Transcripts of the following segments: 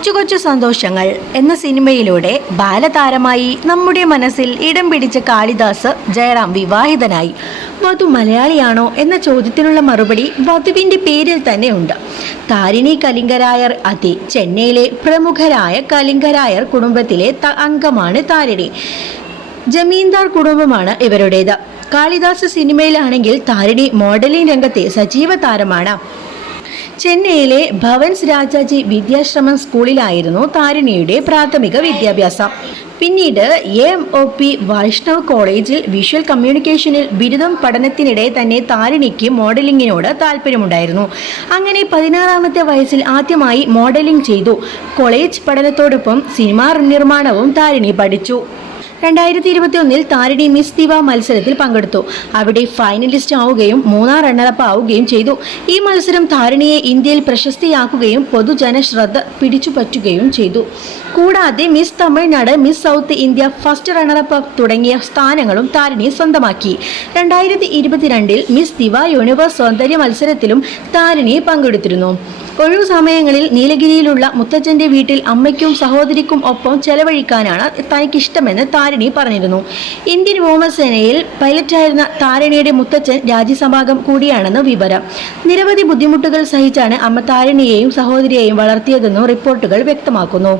കൊച്ചു കൊച്ചു സന്തോഷങ്ങൾ എന്ന സിനിമയിലൂടെ ബാലതാരമായി നമ്മുടെ മനസ്സിൽ ഇടം പിടിച്ച കാളിദാസ് ജയറാം വിവാഹിതനായി. വധു മലയാളിയാണോ എന്ന ചോദ്യത്തിനുള്ള മറുപടി വധുവിന്റെ പേരിൽ തന്നെ ഉണ്ട് താരിണി കലിംഗരായർ അതി ചെന്നൈയിലെ പ്രമുഖരായ കലിംഗരായർ കുടുംബത്തിലെ അംഗമാണ് താരിണി. ജമീന്ദാർ കുടുംബമാണ് ഇവരുടേത്. കാളിദാസ് സിനിമയിലാണെങ്കിൽ താരിണി മോഡലിംഗ് രംഗത്തെ സജീവ താരമാണ്. ചെന്നൈയിലെ ഭവൻസ് രാജാജി വിദ്യാശ്രമം സ്കൂളിലായിരുന്നു താരിണിയുടെ പ്രാഥമിക വിദ്യാഭ്യാസം. പിന്നീട് എം ഒ പി വൈഷ്ണവ് കോളേജിൽ വിഷ്വൽ കമ്മ്യൂണിക്കേഷനിൽ ബിരുദം പഠനത്തിനിടെ തന്നെ താരിണിക്ക് മോഡലിംഗിനോട് താല്പര്യമുണ്ടായിരുന്നു. അങ്ങനെ പതിനാറാമത്തെ വയസ്സിൽ ആദ്യമായി മോഡലിംഗ് ചെയ്തു. കോളേജ് പഠനത്തോടൊപ്പം സിനിമാ നിർമ്മാണവും താരിണി പഠിച്ചു. രണ്ടായിരത്തി ഇരുപത്തി ഒന്നിൽ താരടി മിസ് ദിവ മത്സരത്തിൽ പങ്കെടുത്തു. അവിടെ ഫൈനലിസ്റ്റ് ആവുകയും മൂന്നാം റണ്ണറപ്പ് ആവുകയും ചെയ്തു. ഈ മത്സരം താരണിയെ ഇന്ത്യയിൽ പ്രശസ്തിയാക്കുകയും പൊതുജന ശ്രദ്ധ പിടിച്ചുപറ്റുകയും ചെയ്തു. കൂടാതെ Miss Tamilnadu Miss South India first runner up തുടങ്ങിയ സ്ഥാനങ്ങളും താരിണി സ്വന്തമാക്കി. രണ്ടായിരത്തി ഇരുപത്തിരണ്ടിൽ മിസ് ദിവ യൂണിവേഴ്സ് സൗന്ദര്യ മത്സരത്തിലും താരിണി പങ്കെടുത്തിരുന്നു. ഒഴിവു സമയങ്ങളിൽ നീലഗിരിയിലുള്ള മുത്തച്ഛന്റെ വീട്ടിൽ അമ്മയ്ക്കും സഹോദരിക്കും ഒപ്പം ചെലവഴിക്കാനാണ് തനിക്കിഷ്ടമെന്ന് താരിണി പറഞ്ഞിരുന്നു. ഇന്ത്യൻ വ്യോമസേനയിൽ പൈലറ്റായിരുന്ന താരിണിയുടെ മുത്തച്ഛൻ രാജ്യസഭാംഗം കൂടിയാണെന്ന് വിവരം. നിരവധി ബുദ്ധിമുട്ടുകൾ സഹിച്ചാണ് അമ്മ താരിണിയെയും സഹോദരിയെയും വളർത്തിയതെന്നും റിപ്പോർട്ടുകൾ വ്യക്തമാക്കുന്നു.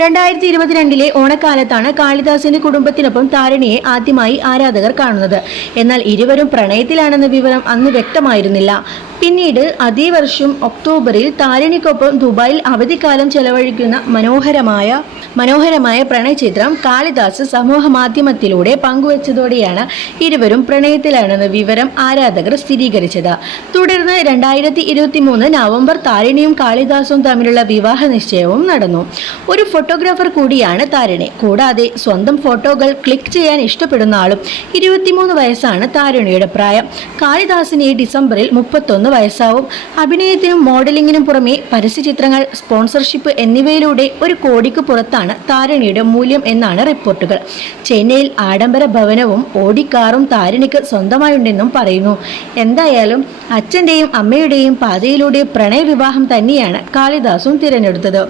രണ്ടായിരത്തി ഇരുപത്തിരണ്ടിലെ ഓണക്കാലത്താണ് കാളിദാസിന്റെ കുടുംബത്തിനൊപ്പം താരിണിയെ ആദ്യമായി ആരാധകർ കാണുന്നത്. എന്നാൽ ഇരുവരും പ്രണയത്തിലാണെന്ന വിവരം അന്ന് വ്യക്തമായിരുന്നില്ല. പിന്നീട് അതേ വർഷം ഒക്ടോബറിൽ താരിണിക്കൊപ്പം ദുബായിൽ അവധിക്കാലം ചെലവഴിക്കുന്ന മനോഹരമായ മനോഹരമായ പ്രണയചിത്രം കാളിദാസ് സമൂഹ മാധ്യമത്തിലൂടെ പങ്കുവച്ചതോടെയാണ് ഇരുവരും പ്രണയത്തിലാണെന്ന വിവരം ആരാധകർ സ്ഥിരീകരിച്ചത്. തുടർന്ന് രണ്ടായിരത്തി ഇരുപത്തി മൂന്ന് നവംബർ താരിണിയും കാളിദാസും തമ്മിലുള്ള വിവാഹ നിശ്ചയവും നടന്നു. ഒരു ഫോട്ടോഗ്രാഫർ കൂടിയാണ് താരിണി. കൂടാതെ സ്വന്തം ഫോട്ടോകൾ ക്ലിക്ക് ചെയ്യാൻ ഇഷ്ടപ്പെടുന്ന ആളും ഇരുപത്തിമൂന്ന് വയസ്സാണ് താരിണിയുടെ പ്രായം. കാളിദാസിനെ ഡിസംബറിൽ മുപ്പത്തൊന്ന് വയസ്സാവും. അഭിനയത്തിനും മോഡലിംഗിനും പുറമെ പരസ്യചിത്രങ്ങൾ സ്പോൺസർഷിപ്പ് എന്നിവയിലൂടെ ഒരു കോടിക്ക് പുറത്താണ് താരിണിയുടെ മൂല്യം എന്നാണ് റിപ്പോർട്ടുകൾ. ചെന്നൈയിൽ ആഡംബര ഭവനവും ഓടിക്കാറും താരിണിക്ക് സ്വന്തമായുണ്ടെന്നും പറയുന്നു. എന്തായാലും അച്ഛന്റെയും അമ്മയുടെയും പാതയിലൂടെ പ്രണയവിവാഹം തന്നെയാണ് കാളിദാസും തിരഞ്ഞെടുത്തത്.